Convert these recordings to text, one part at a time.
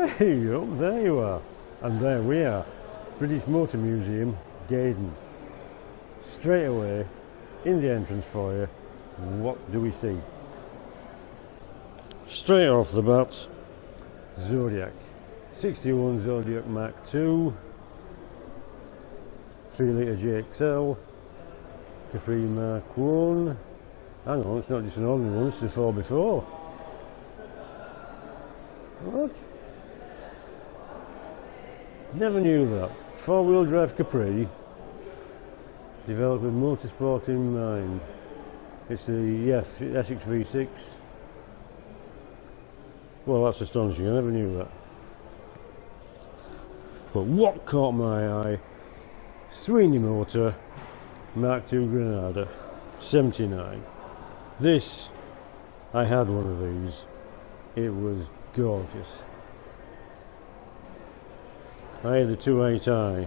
Hey, up there you are. And there we are. British Motor Museum, Gaydon. Straight away, in the entrance foyer, what do we see? Straight off the bat, Zodiac. 61 Zodiac Mark II. 3 litre JXL. Capri Mark 1. Hang on, it's not just an ordinary one, it's the 4x4. What? Never knew that. 4-wheel drive Capri, developed with motorsport in mind. It's the Essex V6. Well, that's astonishing, I never knew that. But what caught my eye? Sweeney motor, Mark II Granada, 79. This, I had one of these. It was gorgeous. I had the 28i.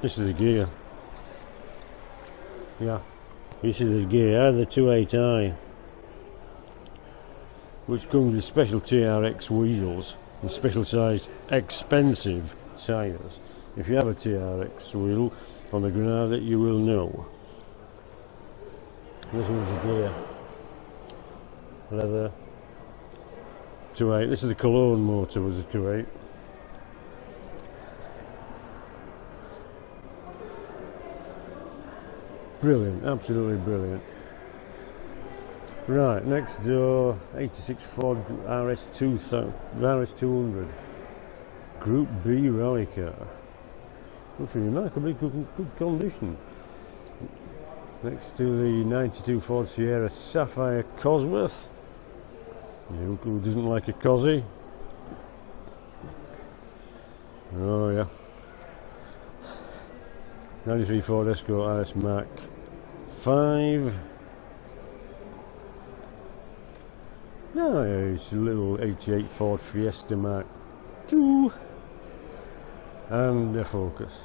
This is the gear. Yeah, this is the gear. I had the 28i, which comes with special TRX wheels and special sized expensive tyres. If you have a TRX wheel on the Granada, you will know. This one's the gear. Leather. 2.8. This is the Cologne motor, was a 2.8. Brilliant, absolutely brilliant. Right, next door, 86 Ford RS200. Group B rally car. Looks in remarkably good condition. Next to the 92 Ford Sierra Sapphire Cosworth. Who doesn't like a Cosy? Oh yeah. 93 Ford Escort RS Mark 5. No, it's a little 88 Ford Fiesta Mark 2. And a Focus.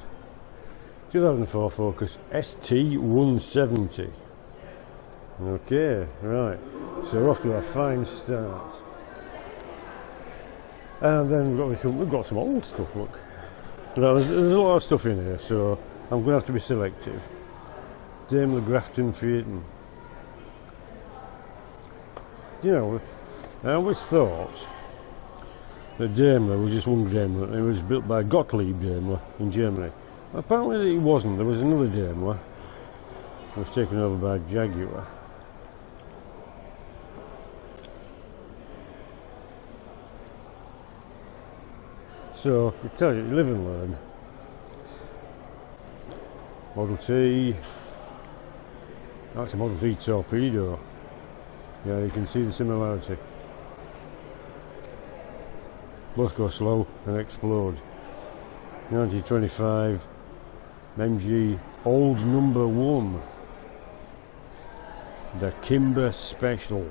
2004 Focus ST170. Okay, right. So we're off to a fine start. And then we've got some old stuff, look. Now, there's a lot of stuff in here, so I'm going to have to be selective. Daimler Grafton Phaeton. You know, I always thought that Daimler was just one Daimler. It was built by Gottlieb Daimler in Germany. Apparently it wasn't. There was another Daimler. It was taken over by Jaguar. So, I tell you, live and learn. Model T. That's a Model T Torpedo. Yeah, you can see the similarity. Both go slow and explode. 1925 MG Old Number 1. The Kimber Special.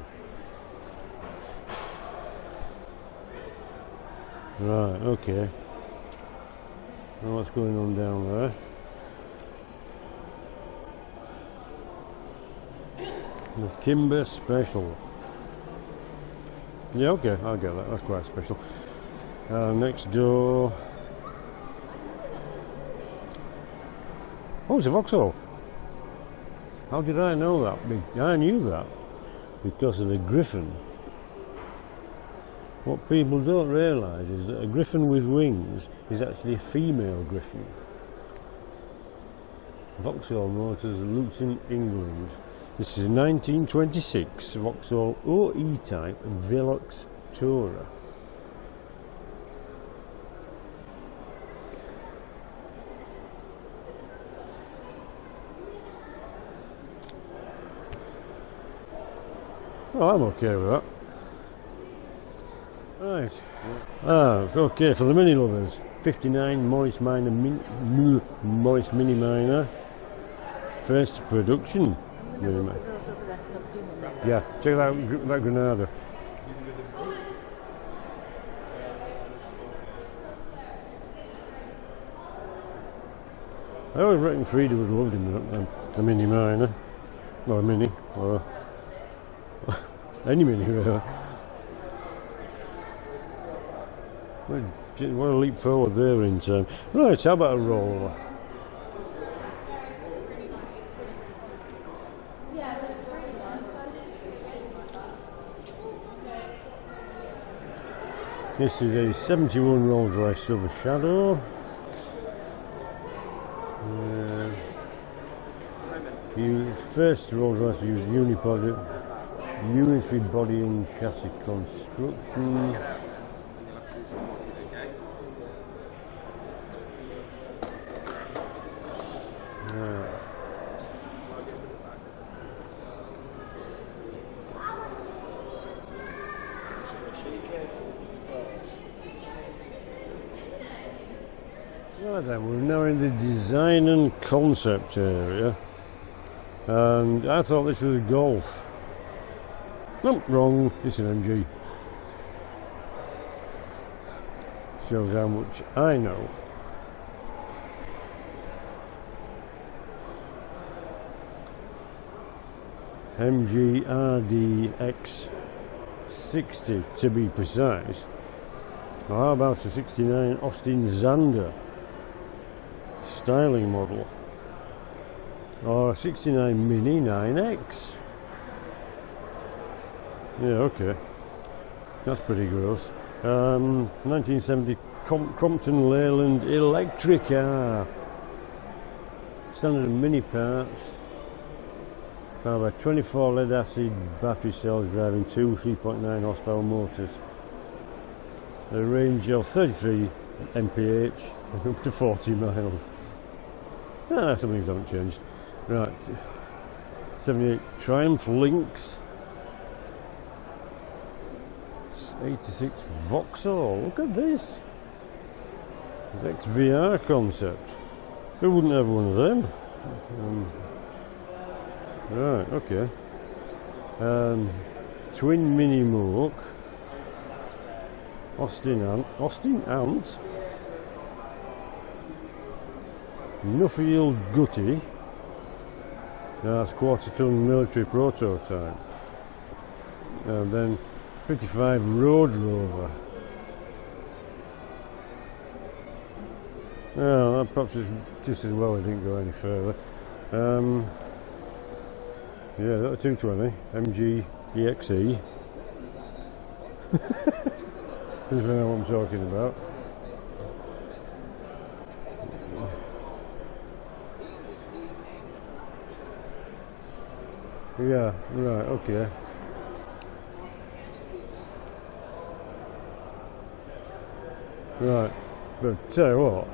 Right, okay. Now what's going on down there? The Kimber Special. Yeah, okay, I'll get that. That's quite special. Next door. Oh, it's a Vauxhall. How did I know that? I knew that because of the Griffon. What people don't realise is that a Griffon with wings is actually a female Griffon. Vauxhall Motors, Luton, England. This is a 1926 Vauxhall OE type Velox Tourer. Oh, I'm okay with that. Right. Okay, for the mini lovers. 59 Morris Mini Minor. First production. Yeah, check that Granada. I always reckon Frida would have loved him, a Mini Minor. Or a Mini, or any Mini really. What a leap forward there in time. Right, how about a roller? This is a 71 Rolls-Royce Silver Shadow. First Rolls-Royce used unitary body and chassis construction. Right then, we're now in the design and concept area, and I thought this was a Golf. Nope, wrong, it's an MG. Shows how much I know. MG RDX 60 to be precise. Or how about a 69 Austin Zander styling model, or a 69 Mini 9X. Yeah, okay, that's pretty gross. 1970 Crompton Leyland electric car, standard mini parts, powered by 24 lead acid battery cells driving two 3.9 horsepower motors, a range of 33 mph and up to 40 miles. Some things haven't changed. Right, 78 Triumph Lynx, 86 Vauxhall. Look at this. XVR concept. Who wouldn't have one of them? Right, okay. Twin Mini Moke, Austin Ant, Nuffield Gutty, that's quarter-ton military prototype, and then 55 Road Rover. Well, that perhaps is just as well we didn't go any further. Yeah, that's a 220 MG EXE. If you know what I'm talking about. Yeah, right, okay. Right, but tell you what,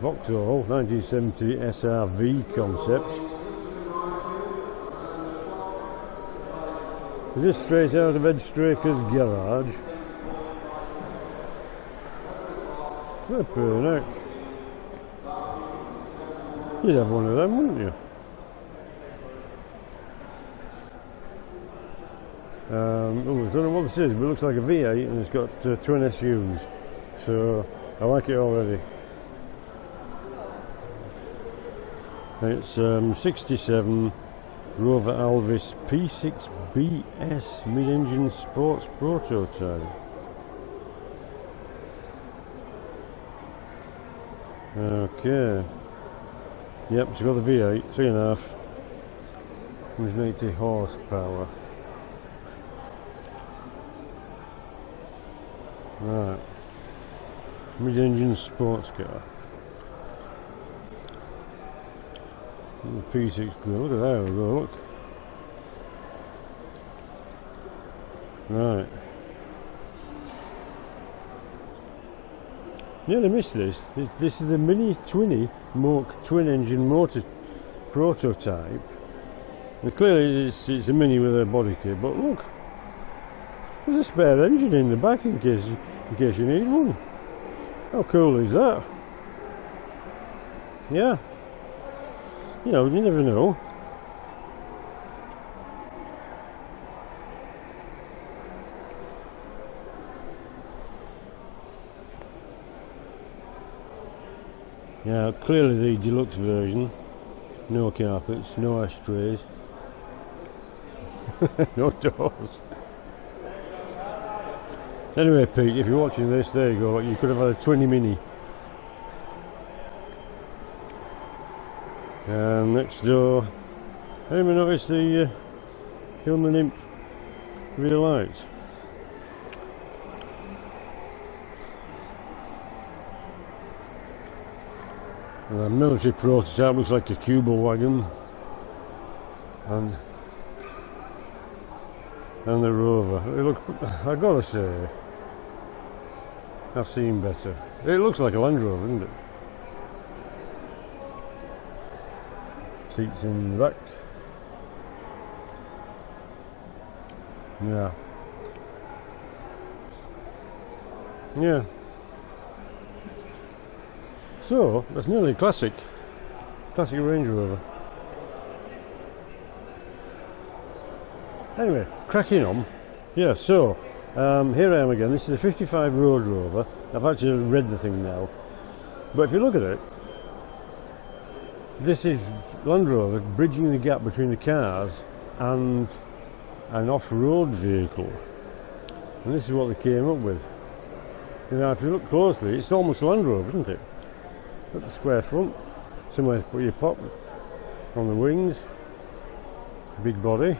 Vauxhall 1970 SRV concept. Is this straight out of Ed Straker's garage? Flippin' heck. You'd have one of them, wouldn't you? I don't know what this is, but it looks like a V8 and it's got twin SUs, so I like it already. It's 67 Rover Alvis P6BS mid-engine sports prototype. Okay. Yep, it's got the V8, 3.5, 180 horsepower. Right. Mid-engine sports car. The P6 grill, look at that, look. Right. Nearly missed this. This is the Mini Twinny Moke twin engine motor prototype. And clearly it's a Mini with a body kit, but look, there's a spare engine in the back in case you need one. How cool is that? Yeah. You know, you never know. Yeah, clearly the deluxe version. No carpets, no ashtrays, no doors. Anyway, Pete, if you're watching this, there you go. You could have had a 20 Mini. And next door, anyone notice the Hillman Imp rear lights? And the military prototype looks like a Cubal wagon, and the Rover. It look, I gotta say, I've seen better. It looks like a Land Rover, doesn't it? Seats in the back. Yeah. Yeah. So, that's nearly a classic Range Rover. Anyway, cracking on. Yeah, so, here I am again. This is a 55 Road Rover. I've actually read the thing now. But if you look at it, this is Land Rover bridging the gap between the cars and an off-road vehicle. And this is what they came up with. Now, if you look closely, it's almost a Land Rover, isn't it? Got the square front, somewhere to put your pop on the wings, big body.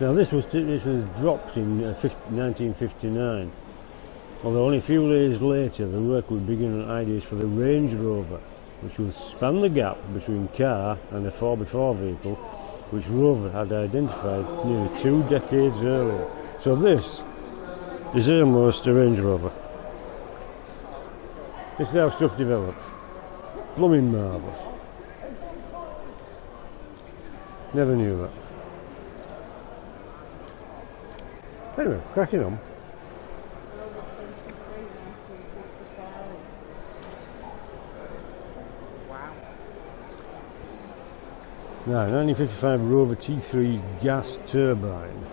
Now this was dropped in 1959, although only a few days later the work would begin on ideas for the Range Rover, which would span the gap between car and a 4x4 vehicle, which Rover had identified nearly 2 decades earlier. So this is almost a Range Rover. This is how stuff develops. Blooming marvellous. Never knew that. Anyway, cracking on. Now, 1955 Rover T3 gas turbine.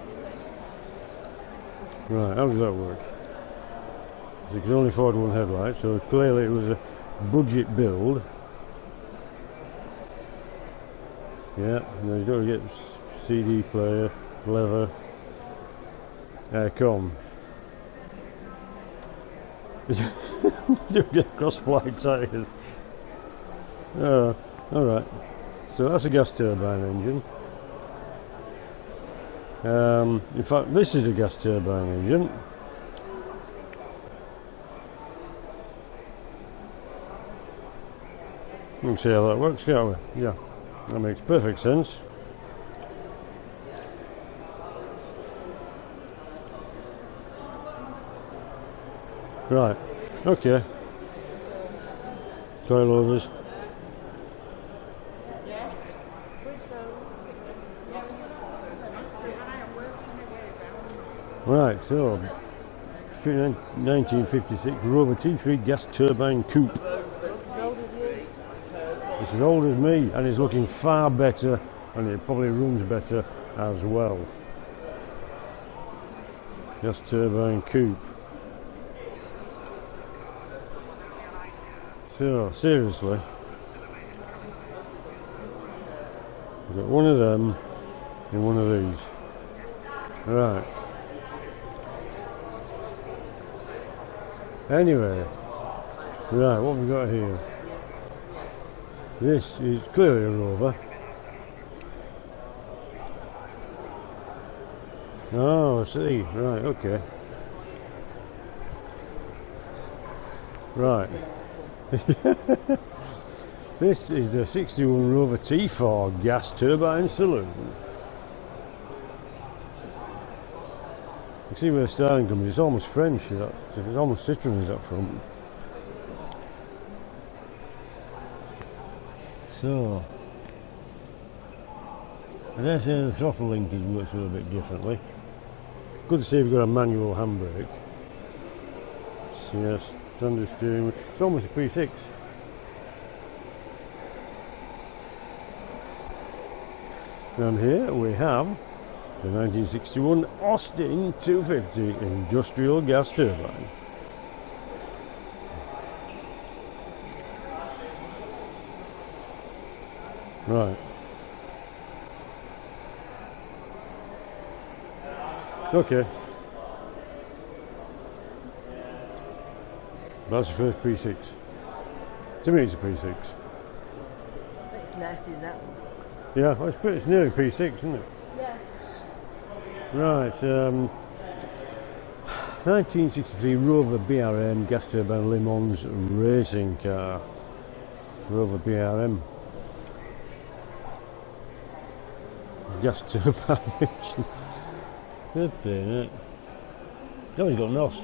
Right, how does that work? It could only afford one headlight, so clearly it was a budget build. Yeah, and you don't get CD player, leather, aircon. You get cross-ply tyres. Oh, alright. So that's a gas turbine engine. In fact, this is a gas turbine engine. We can see how that works, can't we? Yeah, that makes perfect sense. Right, okay. Coilovers. Right, so 1956 Rover T3 gas turbine coupe. It's as old as me, and it's looking far better, and it probably runs better as well. Gas turbine coupe. So, seriously, we've got one of them and one of these. Right. Anyway, right, what have we got here? This is clearly a Rover. Oh, I see. Right, okay. Right. This is the 61 Rover T4 gas turbine saloon. You see where the styling comes. It's almost French. It's almost Citroen is up front. So, I dare say the throttle linkage works a little bit differently. Good to see we've got a manual handbrake. So yes, standard steering. It's almost a P6. And here we have the 1961 Austin 250 industrial gas turbine. Right. Okay. That's the first P6. To me, it's a P6. It's nasty as that one. Yeah, well, it's nearly P6, isn't it? Yeah. Right. 1963 Rover BRM gas turbine Le Mans racing car. Rover BRM. Gas turbine engine. Good thing, isn't it? Oh, you got NOS.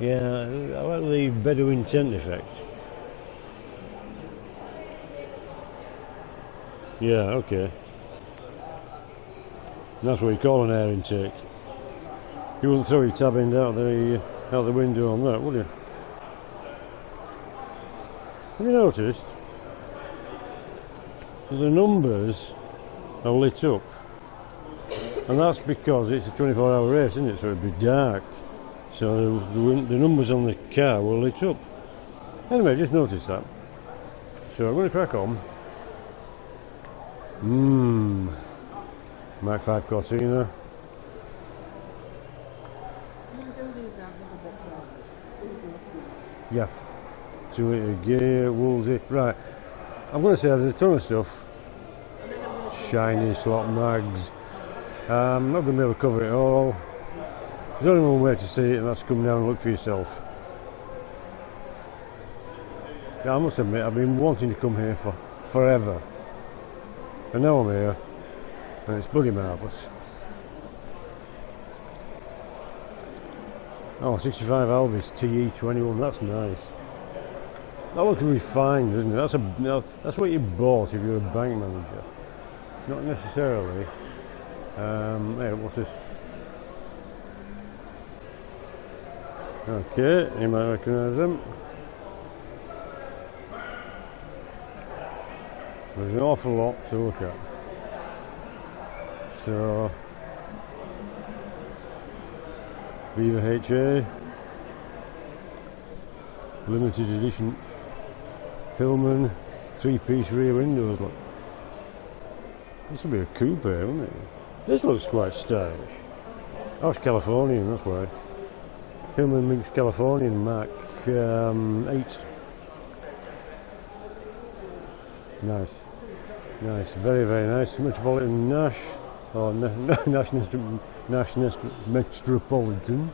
Yeah, I like the Bedouin tent effect. Yeah, okay. That's what you call an air intake. You wouldn't throw your tab end out the window on that, would you? Have you noticed the numbers are lit up? And that's because it's a 24-hour race, isn't it? So it'd be dark. So the numbers on the car were lit up. Anyway, just noticed that. So I'm going to crack on. Mark 5 Cortina. Yeah. 2-litre gear, Woolsey. Right. I'm going to say there's a ton of stuff. Shiny slot mags. I'm not going to be able to cover it all. There's only one way to see it, and that's come down and look for yourself. Yeah, I must admit, I've been wanting to come here for forever. And now I'm here, and it's bloody marvellous. Oh, 65 Alvis TE21, that's nice. That looks refined, doesn't it? That's what you bought if you're a bank manager. Not necessarily. Hey, what's this? Okay, you might recognise them. There's an awful lot to look at. So, Viva HA, limited edition Hillman, 3-piece rear windows. Look, this will be a coupe, won't it? This looks quite stylish. Oh, it's Californian, that's why. Hillman Minx Californian Mark 8. Nice. Nice, very, very nice. Metropolitan Nash, or Nash Metropolitan.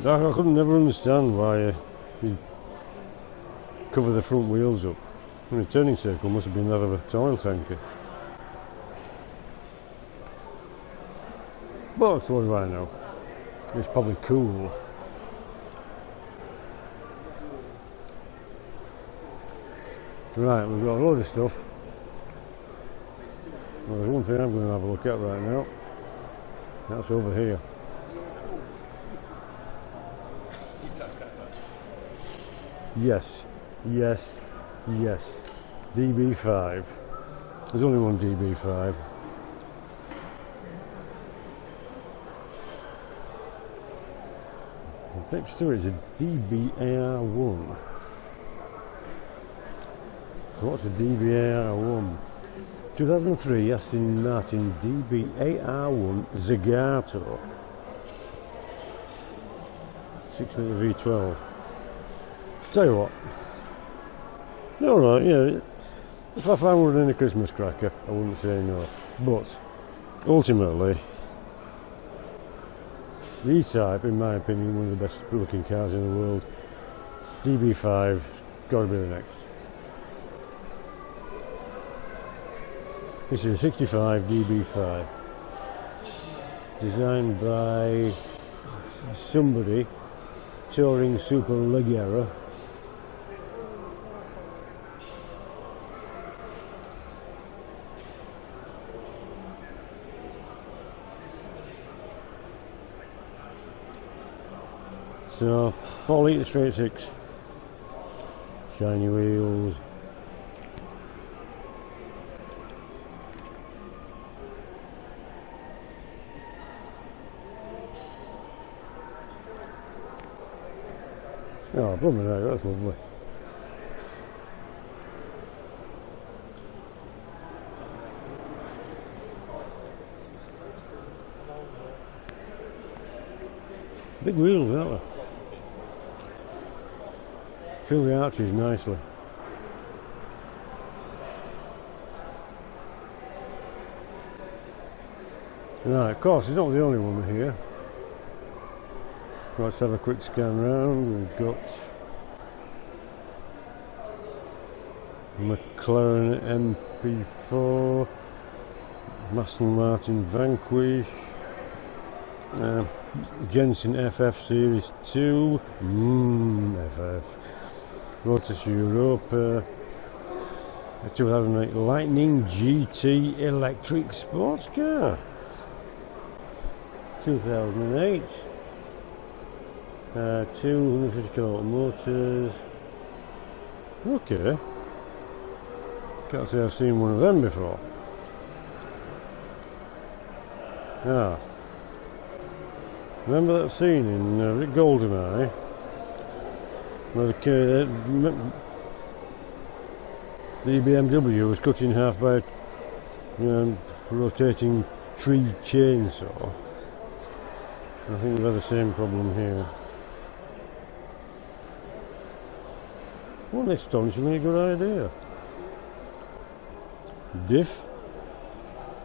I couldn't never understand why you cover the front wheels up. I mean, the turning circle must have been that of a oil tanker. But what do I know? It's probably cool. Right, we've got a load of stuff. Well, there's one thing I'm going to have a look at right now. That's over here. Yes, yes, yes. DB5. There's only one DB5. Next to it is a DBAR1. So what's a DBAR1? 2003 Aston Martin DBAR1 Zagato. 6-litre V12. Tell you what. Alright, yeah. If I found one in a Christmas cracker, I wouldn't say no. But ultimately, the E-Type, in my opinion, one of the best looking cars in the world. DB5, gotta be the next. This is a 65 DB5, designed by somebody, Touring Super Leggera. So, 4-litre straight 6, shiny wheels. Oh, blooming heck, that's lovely. Big wheels, aren't they? Fill the arches nicely. Right, of course, it's not the only one here. Let's have a quick scan round. We've got McLaren MP4, Aston Martin Vanquish, Jensen FF Series 2, FF, Lotus Europa, 2008 Lightning GT electric sports car, 2008, 250 kilowatt motors. Okay, can't say I've seen one of them before. Ah, remember that scene in GoldenEye where the BMW was cut in half by a rotating tree chainsaw? I think we've had the same problem here. What an astonishingly good idea. Diff,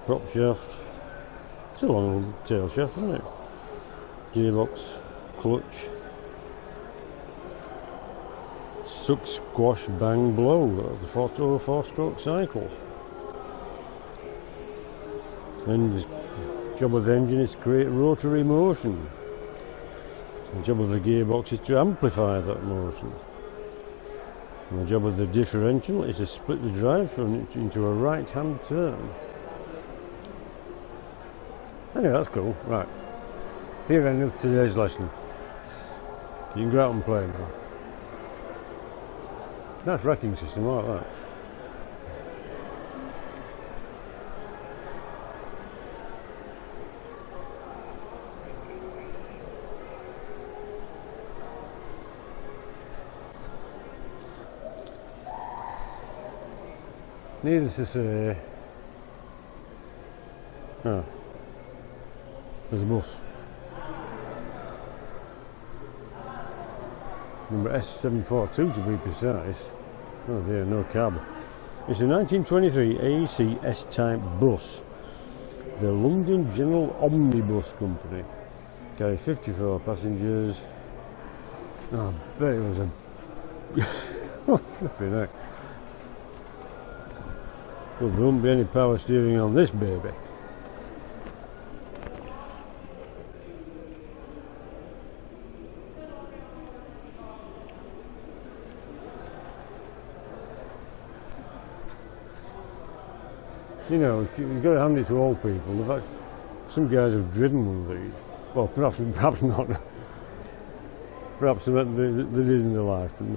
prop shaft, it's a long tail shaft, isn't it? Gearbox, clutch, suck, squash, bang, blow. The 4-stroke cycle. And the job of the engine is to create rotary motion. The job of the gearbox is to amplify that motion. And the job of the differential is to split the drive into a right-hand turn. Anyway, that's cool. Right. Here ends today's lesson. You can go out and play now. Nice racking system, I like that. Needless to say, there's a bus. Number S742 to be precise. Oh dear, no cab. It's a 1923 AC S-type bus. The London General Omnibus Company. Carries 54 passengers. Oh, I bet it was a... oh, flipping heck. Well, there won't be any power steering on this baby. You know, you've got to hand it to old people. In fact, some guys have driven one of these. Well, perhaps not. Perhaps they did in their life, but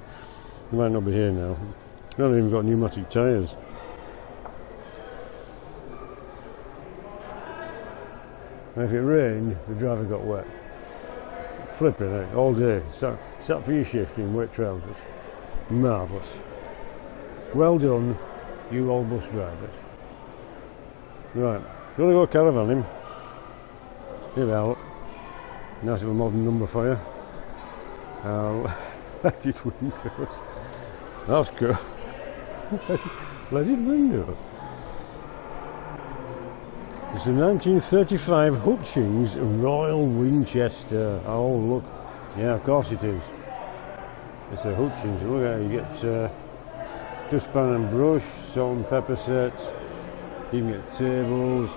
they might not be here now. They've not even got pneumatic tyres. And if it rained, the driver got wet. Flipping it all day. Sat for your shift in wet trousers. Marvellous. Well done, you old bus drivers. Right, if you want to go caravanning, here we are. Nice little modern number for you. Leaded windows. That's cool. Leaded window. It's a 1935 Hutchings Royal Winchester. Oh look, yeah, of course it is. It's a Hutchings. Look at it. You get dustpan and brush, salt and pepper sets. You can get tables.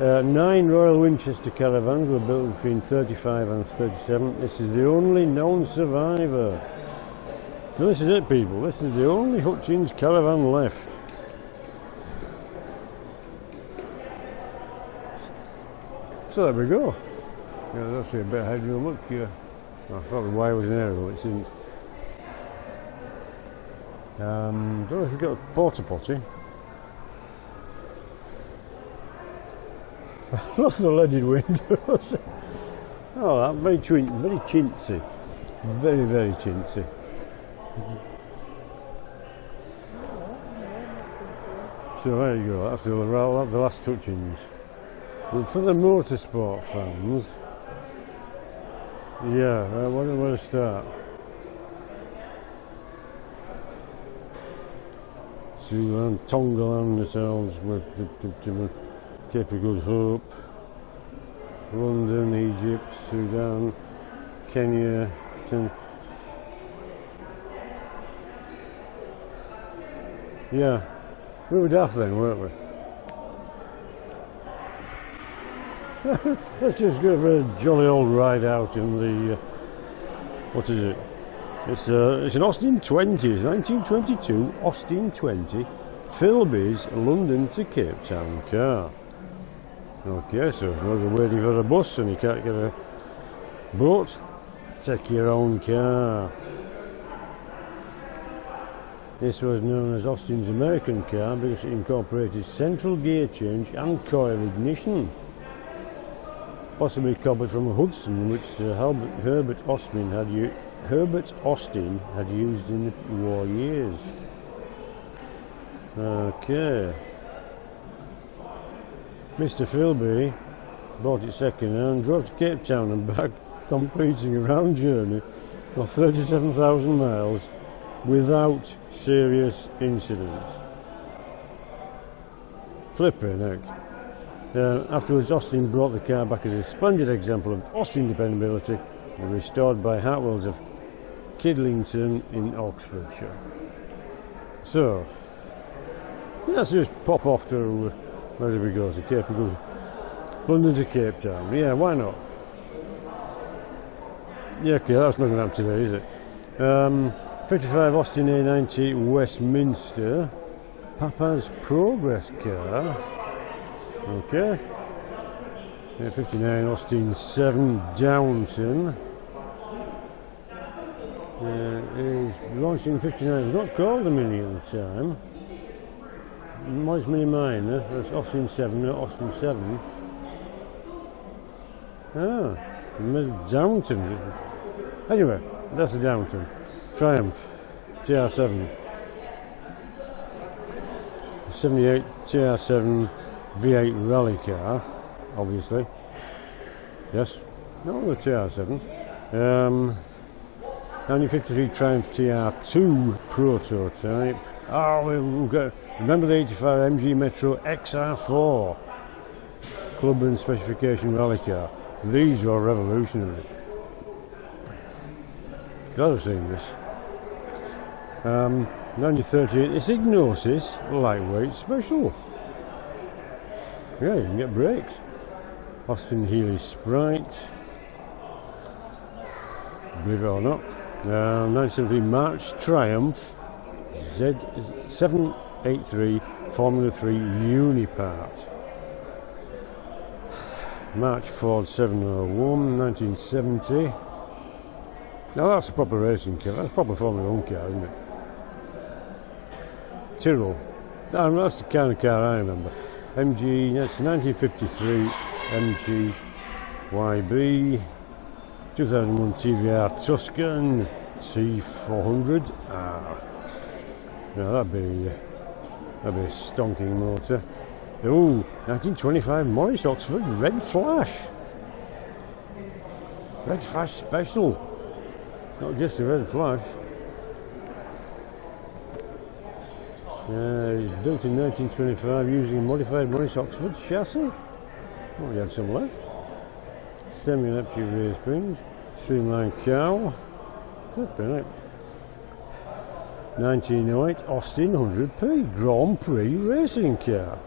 9 Royal Winchester caravans were built between 35 and 37. This is the only known survivor. So this is it, people. This is the only Hutchings caravan left. So there we go. Yeah, there's actually a bit of headroom. Look here. I thought the wire was in there, but it isn't. Don't know if we've got a porta potty. Love the leaded windows. Oh, that very chintzy. Very, very chintzy. So there you go. That's the last touchings. But for the motorsport fans, Yeah, where to start? To Tongaland, ourselves, Cape of Good Hope, London, Egypt, Sudan, Kenya, yeah, we were daft then, weren't we? Let's just go for a jolly old ride out in the, what is it? It's an Austin 20, it's 1922 Austin 20, Philby's London to Cape Town car. Okay, so if you're waiting for a bus and you can't get a boat, take your own car. This was known as Austin's American car because it incorporated central gear change and coil ignition. Possibly copied from a Hudson, which Herbert Austin had used in the war years. Okay. Mr. Philby bought it second hand, drove to Cape Town and back, completing a round journey of 37,000 miles without serious incidents. Flipping heck. Afterwards, Austin brought the car back as a splendid example of Austin dependability, restored by Hartwells of Kidlington in Oxfordshire. So, let's just pop off to, where do we go, to Cape of Good, London to Cape Town. Yeah, why not? Yeah, okay, that's not going to happen today, is it? 55 Austin A90 Westminster, Papa's Progress car. Okay. 59 Austin 7 Downton. It launched in 59. It was not called a Mini at the time. Moist Mini Minor. That's Austin 7, not Austin 7. Ah, Downton. Anyway, that's a Downton. Triumph TR7. 78 TR7 V8 rally car, obviously. Yes, not the TR7. 1953 Triumph TR2 prototype. Oh, we've got, remember the 85 MG Metro XR4 club and specification rally car. These were revolutionary. Glad I've seen this. 1938, it's Ignosis lightweight special. Yeah, you can get brakes. Austin Healey Sprite. Believe it or not. 1973 March Triumph Z783 Formula 3 Unipart. March Ford 701, 1970. Now that's a proper racing car. That's a proper Formula 1 car, isn't it? Tyrrell. That's the kind of car I remember. MG, that's 1953 MG YB, 2001 TVR Tuscan T400R. Now that'd be a stonking motor. Ooh, 1925 Morris Oxford Red Flash. Red Flash Special. Not just a Red Flash. It's built in 1925 using a modified Morris Oxford chassis. Oh, we had some left. Semi-electric rear springs, streamlined cowl. Flipping it. 1908 Austin 100p Grand Prix racing car.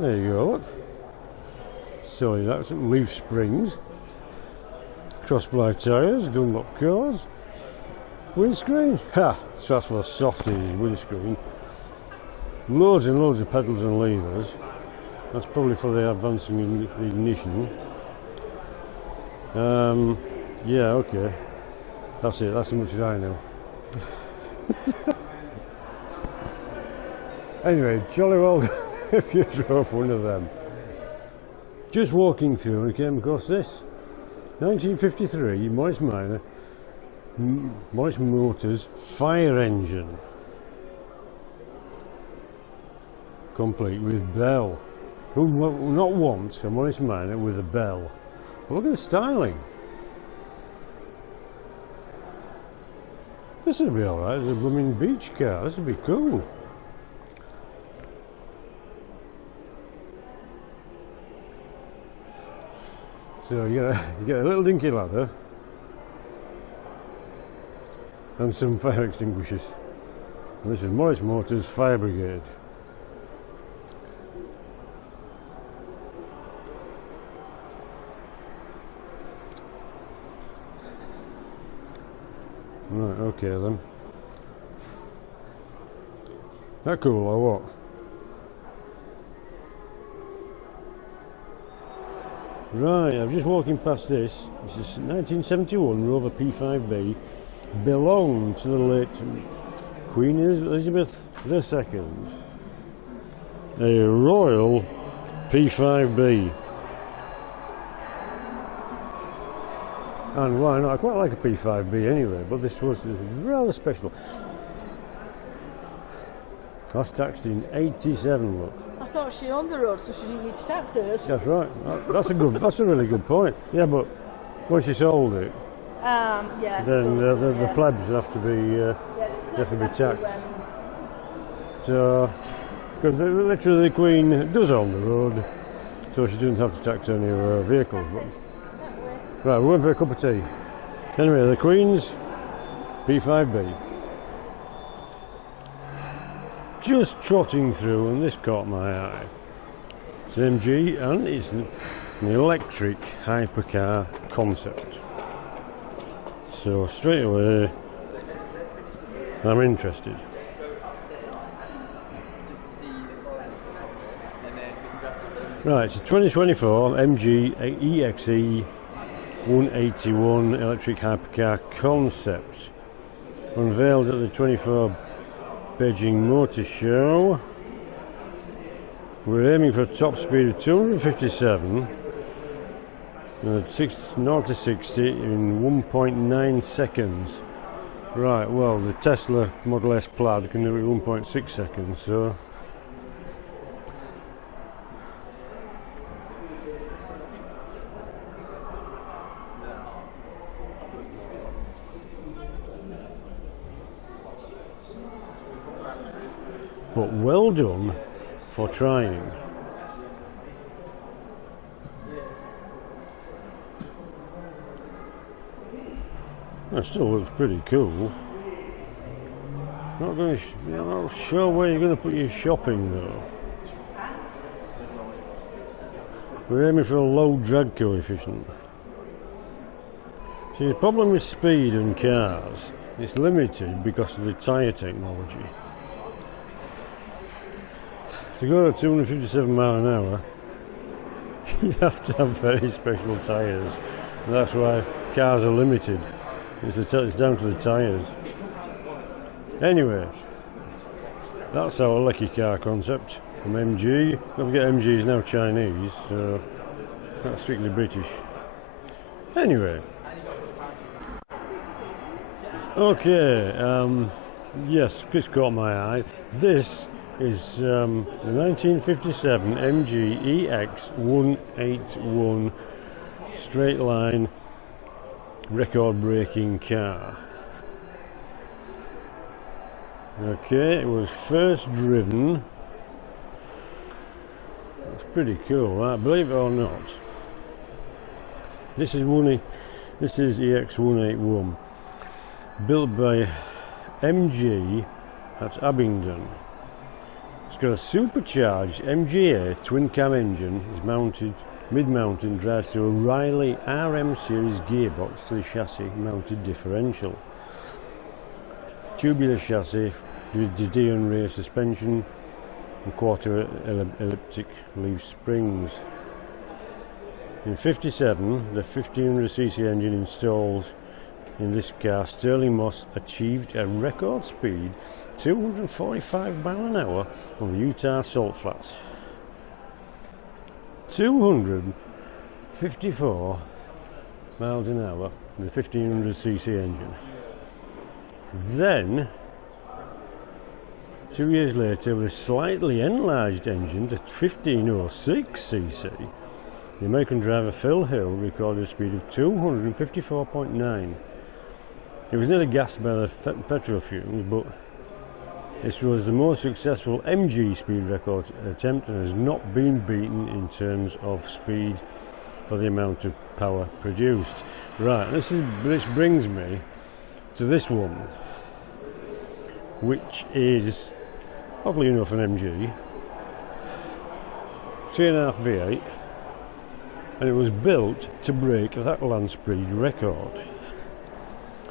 There you go, look. So that's leaf springs, cross-ply tyres, Dunlop cars, windscreen. Ha! So that's for softies, windscreen. Loads and loads of pedals and levers. That's probably for the advancing ignition. Yeah, okay. That's it. That's how much as I know. Anyway, jolly well if you drove one of them. Just walking through and came across this. 1953 Morris Minor Morris Motors fire engine. Complete with bell. Who would not want a Morris Minor with a bell? But look at the styling. This would be alright, it's a blooming beach car, this would be cool. So you get a little dinky ladder and some fire extinguishers. And this is Morris Motors Fire Brigade. Right, okay then. That cool or what? Right, I'm just walking past this. This is 1971 Rover P5B. Belonged to the late Queen Elizabeth II. A Royal P5B. And why not? I quite like a P5B anyway, but this was rather special. I was taxed in 87, look. I thought she owned the road, so she didn't need to tax hers. That's right. That's a really good point. Yeah, but once you sold it, yeah. then the plebs have to be taxed. So, because literally the Queen does own the road, so she doesn't have to tax any of her vehicles. But, right, we're going for a cup of tea. Anyway, the Queen's P5B. Just trotting through, and this caught my eye. It's MG, and it's an electric hypercar concept. So straight away, I'm interested. Right, it's a 2024 MG EXE 181 electric hypercar concept, unveiled at the 24 Beijing Motor Show. We're aiming for a top speed of 257 and 0 to 60 in 1.9 seconds. Right, well, the Tesla Model S Plaid can do it in 1.6 seconds, so but well done for trying. That still looks pretty cool. Not sure where you're going to put your shopping though. We're aiming for a low drag coefficient. See, the problem with speed in cars, it's limited because of the tyre technology. To go to 257 miles an hour, you have to have very special tyres. And that's why cars are limited. It's down to the tyres. Anyway, that's our lucky car concept from MG. Don't forget MG is now Chinese, so it's not strictly British. Anyway. Okay, yes, this caught my eye. This is the 1957 MG EX181 straight line record breaking car. Okay, it was first driven. It's pretty cool, right? Believe it or not. This is EX181, built by MG at Abingdon. It's got a supercharged MGA twin cam engine. It's mounted mid-mountain, drives through a Riley RM series gearbox to the chassis mounted differential. Tubular chassis with the Dion rear suspension and quarter elliptic leaf springs. In 57, the 1500cc engine installed in this car, Stirling Moss achieved a record speed 245 miles an hour on the Utah salt flats. 254 miles an hour with a 1500cc engine. Then, 2 years later, with a slightly enlarged engine to 1506cc, the American driver Phil Hill recorded a speed of 254.9. It was nearly gassed by the petrol fumes, but this was the most successful MG speed record attempt and has not been beaten in terms of speed for the amount of power produced. Right, this brings me to this one, which is, oddly enough, an MG, 3.5 V8, and it was built to break that land speed record.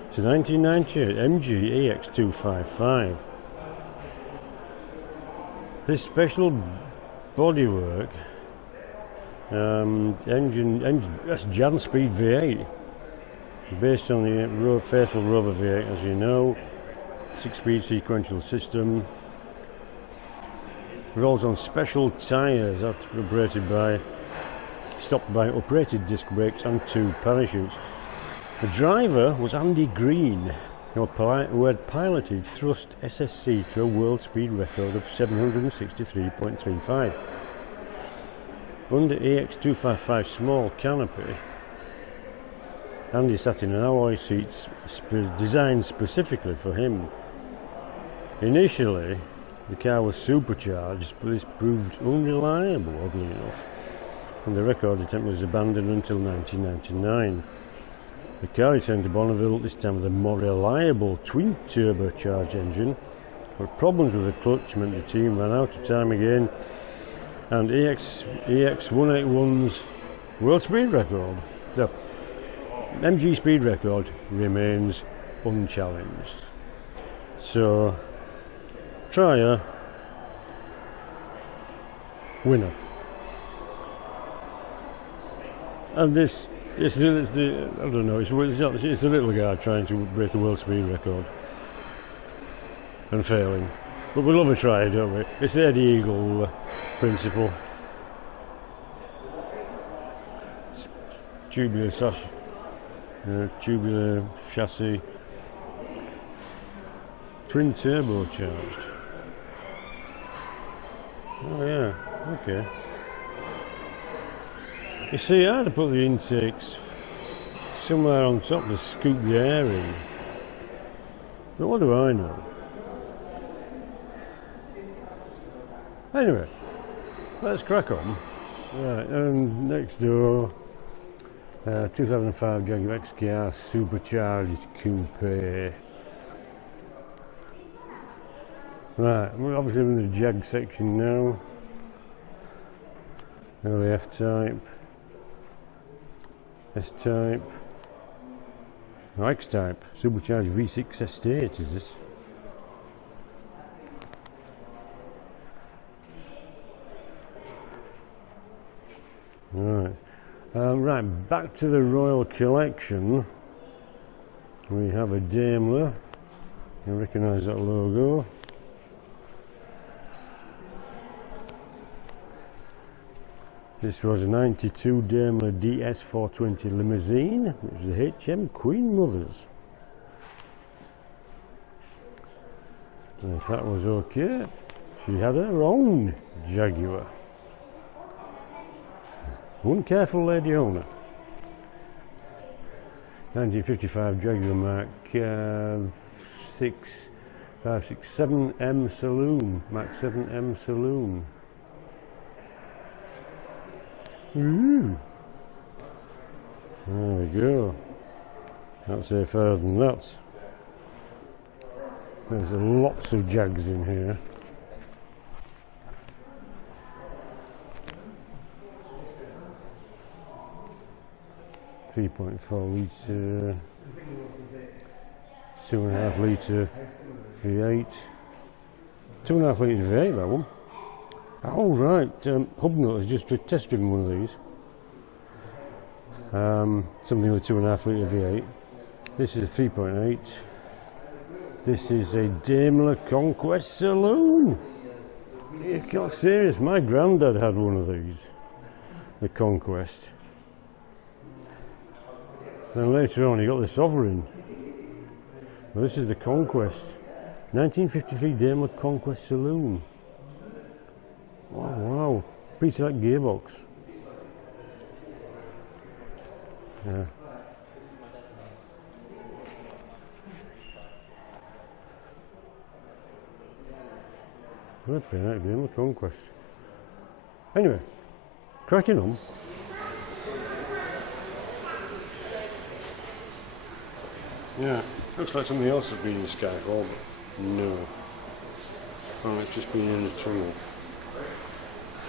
It's a 1998 MG EX255. This special bodywork that's Jan Speed V8, based on the faithful Rover V8, as you know, 6-speed sequential system. Rolls on special tyres that were stopped by uprated disc brakes and 2 parachutes. The driver was Andy Green, who had piloted thrust SSC to a world speed record of 763.35. Under EX255 small canopy, Andy sat in an alloy seat designed specifically for him. Initially, the car was supercharged, but this proved unreliable, oddly enough, and the record attempt was abandoned until 1999. The car returned to Bonneville, this time with a more reliable twin turbocharged engine, but problems with the clutch meant the team ran out of time again, and EX181's world speed record, the MG speed record, remains unchallenged. So, Trier, winner. And this, it's the I don't know, it's the little guy trying to break a world speed record and failing. But we love a try, don't we? It's the Eddie Eagle principle. Tubular chassis, twin turbocharged. Oh yeah, okay. You see, I had to put the intakes somewhere on top to scoop the air in. But what do I know? Anyway, let's crack on. Right, and next door, 2005 Jaguar XKR supercharged coupe. Right, we're obviously in the Jag section now. Early F-Type, S-Type, X-Type, supercharged V6 Estate is this. Right. Right, back to the Royal Collection. We have a Daimler. You recognise that logo. This was a 92 Daimler DS420 limousine, which is the HM Queen Mother's. And if that was okay, she had her own Jaguar. One careful lady owner. 1955 Jaguar Mark 7M Saloon. Mark 7M Saloon. Ooh. There we go. Can't say further than that. There's lots of Jags in here. .4 litre, 2.5 litre V8, 2.5 litre V8 that one. Oh right, Hubnut has just test driven one of these. Something with 2.5 litre V8. This is a 3.8. This is a Daimler Conquest Saloon. You're not serious, my granddad had one of these, the Conquest. Then later on he got the Sovereign. Well, this is the Conquest. 1953 Daimler Conquest Saloon. Oh wow, piece of that gearbox. Yeah. Flipping heck, the conquest. Anyway, cracking on. Yeah, looks like something else has been in Skyfall, but no. Oh, it's just been in the tunnel.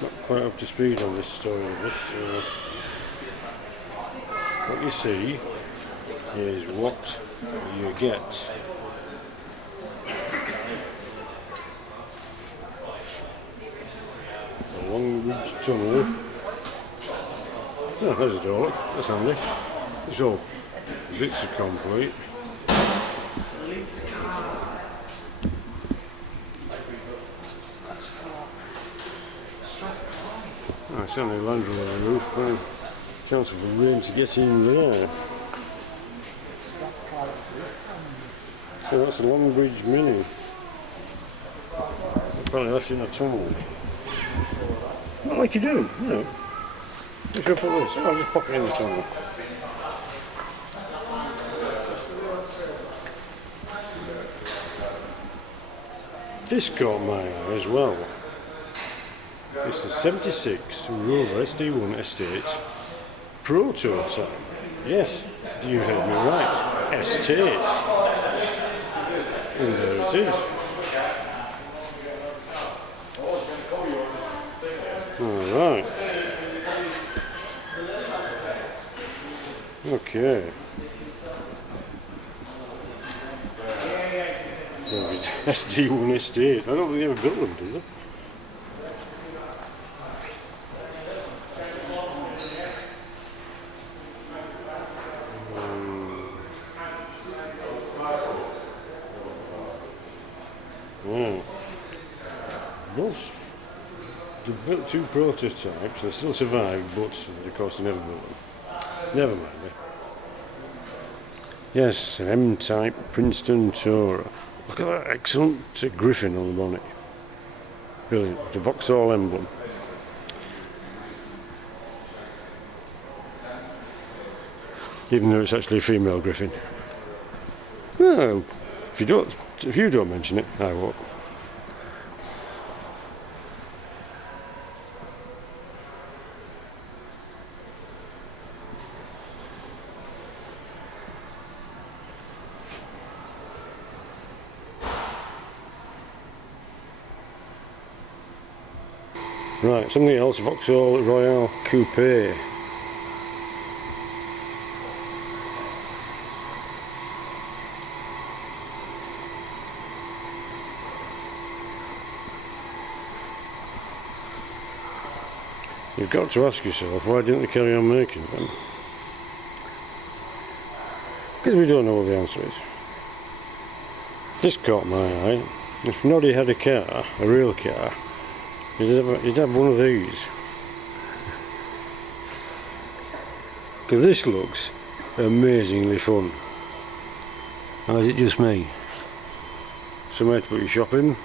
Not quite up to speed on this story. What you see is what you get. A long ridge tunnel. Oh, there's a door, look. That's handy. It's all bits of concrete. Oh, it's only a Land Rover roof, but chance of a rain to get in there. So that's a Long Bridge Mini. Probably left in a tunnel. Like you do, you know. Just put this. I'll just pop it in the tunnel. This caught my eye as well. It's the 76 Rover SD1 Estates prototype. Yes, you heard me right. Estate. And there it is. Alright. Okay. SD1 Estate. I don't think they ever built them, did they? Both they built two prototypes. They still survived, but of course they never built them. Never mind. Yes, an M-type Princeton Tourer. Look at that excellent griffin on the bonnet. Brilliant. The Vauxhall emblem. Even though it's actually a female griffin. Well, if you don't mention it, I won't. Right, something else, Vauxhall Royale Coupe. You've got to ask yourself, why didn't they carry on making them? Because we don't know what the answer is. This caught my eye. If Noddy had a car, a real car, you'd have one of these. Because this looks amazingly fun. Or is it just me? Somewhere to put your shop in.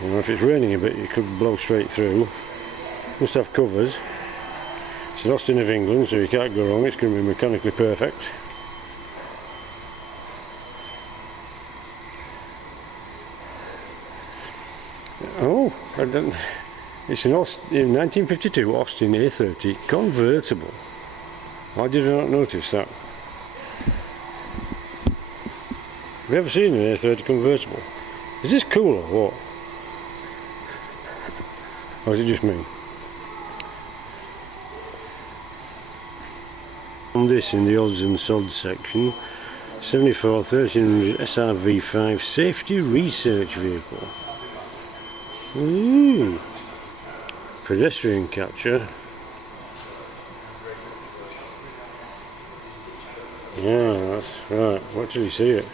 You know, if it's raining a bit, you could blow straight through. Must have covers. It's an Austin of England, so you can't go wrong. It's going to be mechanically perfect. Oh, I don't. It's an in 1952 Austin A30 convertible. Why did I not notice that? Have you ever seen an A30 convertible? Is this cool or what? Or is it just me? On this, in the odds and sods section, 74 1300 SRV5 safety research vehicle. Ooh. Pedestrian catcher. Yeah, that's right. What did you see it?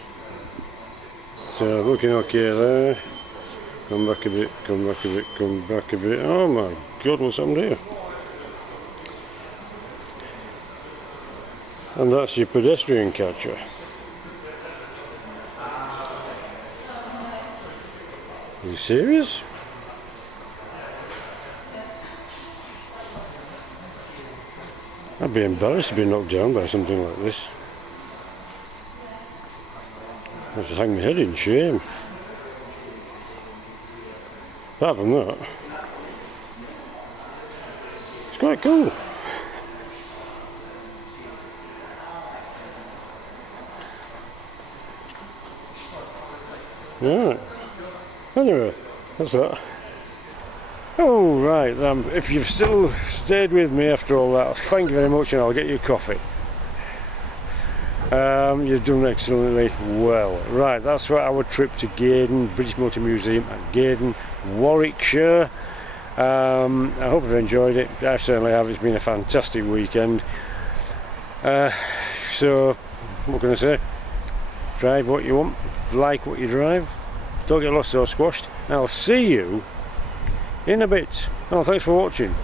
So looking okay there. Come back a bit, come back a bit, come back a bit. Oh my God, what's happened here? And that's your pedestrian catcher. Are you serious? I'd be embarrassed to be knocked down by something like this. I should hang my head in shame. apart from that, it's quite cool. Right. Anyway, that's that. Oh, right. If you've still stayed with me after all that, thank you very much, and I'll get you a coffee. You've done excellently well. Right, that's for our trip to Gaydon, British Motor Museum at Gaydon, Warwickshire. I hope you've enjoyed it. I certainly have. It's been a fantastic weekend. So, what can I say? Drive what you want, like what you drive, don't get lost or squashed. I'll see you in a bit. Oh, thanks for watching.